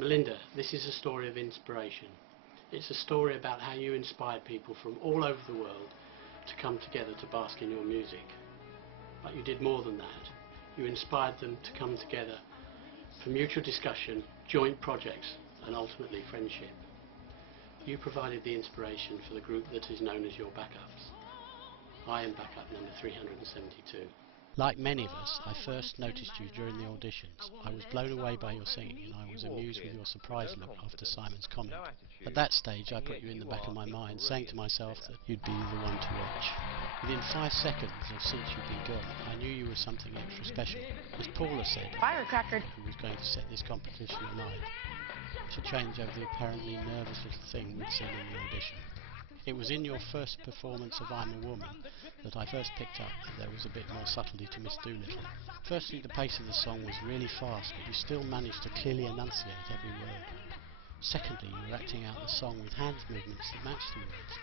Melinda, this is a story of inspiration. It's a story about how you inspired people from all over the world to come together to bask in your music. But you did more than that. You inspired them to come together for mutual discussion, joint projects, and ultimately friendship. You provided the inspiration for the group that is known as your backups. I am backup number 372. Like many of us, I first noticed you during the auditions. I was blown away by your singing, and I was amused with your surprised look after Simon's comment. At that stage, I put you in the back of my mind, saying to myself that you'd be the one to watch. Within 5 seconds of Since You've Been Gone, I knew you were something extra special. As Paula said, firecracker, who was going to set this competition alight, to change over the apparently nervous little thing we'd seen in the audition. It was in your first performance of I'm a Woman that I first picked up that there was a bit more subtlety to Miss Doolittle. Firstly, the pace of the song was really fast, but you still managed to clearly enunciate every word. Secondly, you were acting out the song with hand movements that matched the words.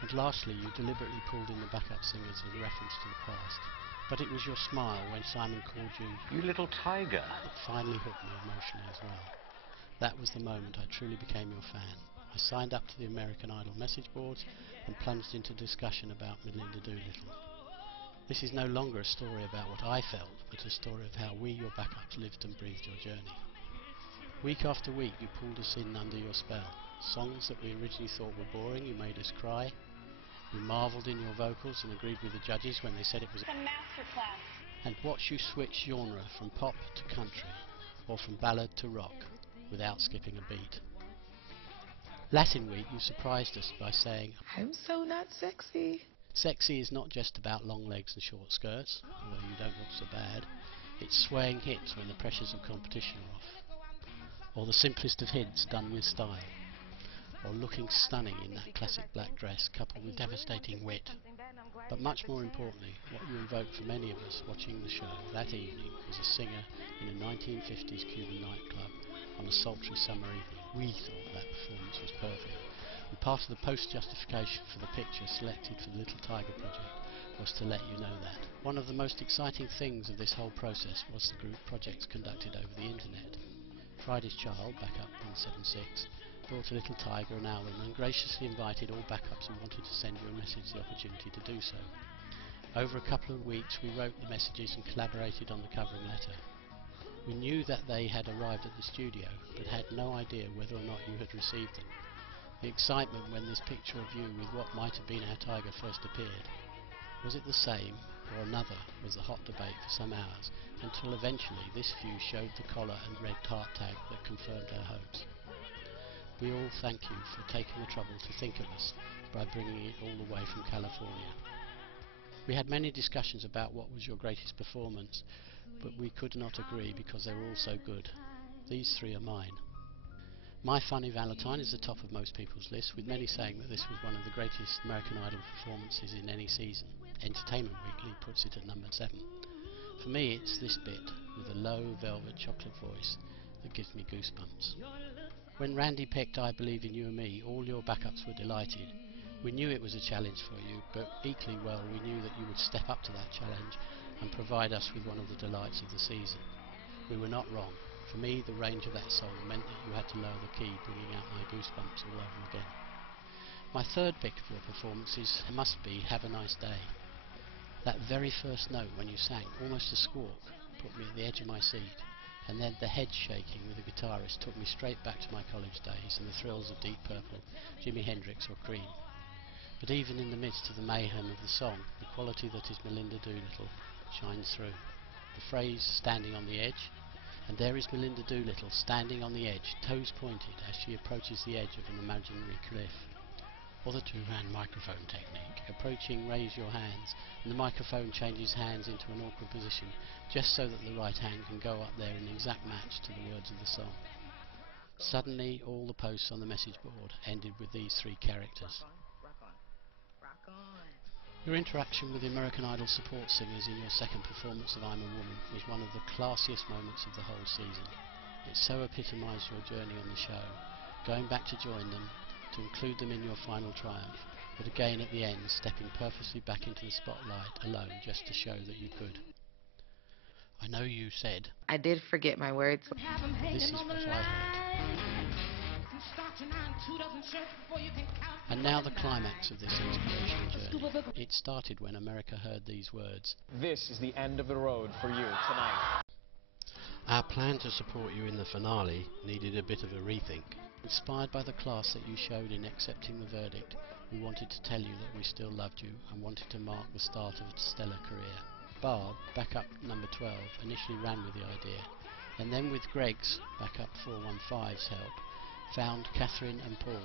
And lastly, you deliberately pulled in the backup singers as a reference to the past. But it was your smile when Simon called you "You little tiger" that finally hooked me emotionally as well. That was the moment I truly became your fan. I signed up to the American Idol message boards and plunged into discussion about Melinda Doolittle. This is no longer a story about what I felt, but a story of how we, your backups, lived and breathed your journey. Week after week you pulled us in under your spell. Songs that we originally thought were boring, you made us cry. We marvelled in your vocals and agreed with the judges when they said it was a masterclass. And watched you switch genre from pop to country, or from ballad to rock, without skipping a beat. Latin Week you surprised us by saying, "I'm so not sexy." Sexy is not just about long legs and short skirts, although you don't look so bad. It's swaying hips when the pressures of competition are off. Or the simplest of hits done with style. Or looking stunning in that classic black dress coupled with devastating wit. But much more importantly, what you invoked for many of us watching the show that evening was a singer in a 1950s Cuban nightclub on a sultry summer evening. We thought that performance was perfect, and part of the post-justification for the picture selected for the Little Tiger project was to let you know that. One of the most exciting things of this whole process was the group projects conducted over the internet. Friday's Child, backup 176, brought a Little Tiger an album and graciously invited all backups who wanted to send you a message the opportunity to do so. Over a couple of weeks we wrote the messages and collaborated on the covering letter. We knew that they had arrived at the studio, but had no idea whether or not you had received them. The excitement when this picture of you with what might have been our tiger first appeared. Was it the same, or another, was the hot debate for some hours, until eventually this view showed the collar and red heart tag that confirmed our hopes. We all thank you for taking the trouble to think of us by bringing it all the way from California. We had many discussions about what was your greatest performance, but we could not agree because they were all so good. These 3 are mine. My Funny Valentine is the top of most people's list, with many saying that this was one of the greatest American Idol performances in any season. Entertainment Weekly puts it at number 7. For me it's this bit, with a low velvet chocolate voice, that gives me goosebumps. When Randy picked I Believe in You and Me, all your backups were delighted. We knew it was a challenge for you, but equally well we knew that you would step up to that challenge and provide us with one of the delights of the season. We were not wrong. For me, the range of that song meant that you had to lower the key, bringing out my goosebumps all over again. My third pick of your performances must be Have a Nice Day. That very first note when you sang, almost a squawk, put me at the edge of my seat, and then the head shaking with the guitarist took me straight back to my college days and the thrills of Deep Purple, Jimi Hendrix or Cream. But even in the midst of the mayhem of the song, the quality that is Melinda Doolittle shines through. The phrase standing on the edge, and there is Melinda Doolittle standing on the edge, toes pointed as she approaches the edge of an imaginary cliff. Or the 2-hand microphone technique, approaching raise your hands, and the microphone changes hands into an awkward position, just so that the right hand can go up there in exact match to the words of the song. Suddenly all the posts on the message board ended with these 3 characters. Rock on. Your interaction with the American Idol support singers in your second performance of I'm a Woman was one of the classiest moments of the whole season. It so epitomised your journey on the show, going back to join them, to include them in your final triumph, but again at the end stepping purposely back into the spotlight alone just to show that you could. I know you said, I did forget my words. but this is what I heard. And now the climax of this inspirational journey. It started when America heard these words. This is the end of the road for you tonight. Our plan to support you in the finale needed a bit of a rethink. Inspired by the class that you showed in accepting the verdict, we wanted to tell you that we still loved you and wanted to mark the start of a stellar career. Barb, backup number 12, initially ran with the idea, and then with Greg's, backup 415's help, found Catherine and Paul,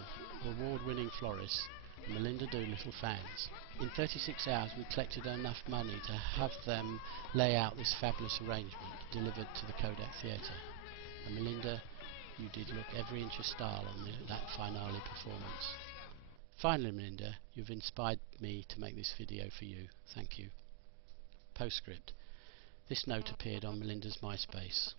award-winning florists, and Melinda Doolittle fans. In 36 hours we collected enough money to have them lay out this fabulous arrangement delivered to the Kodak Theatre. And Melinda, you did look every inch of style on that finale performance. Finally, Melinda, you've inspired me to make this video for you. Thank you. Postscript. This note appeared on Melinda's MySpace.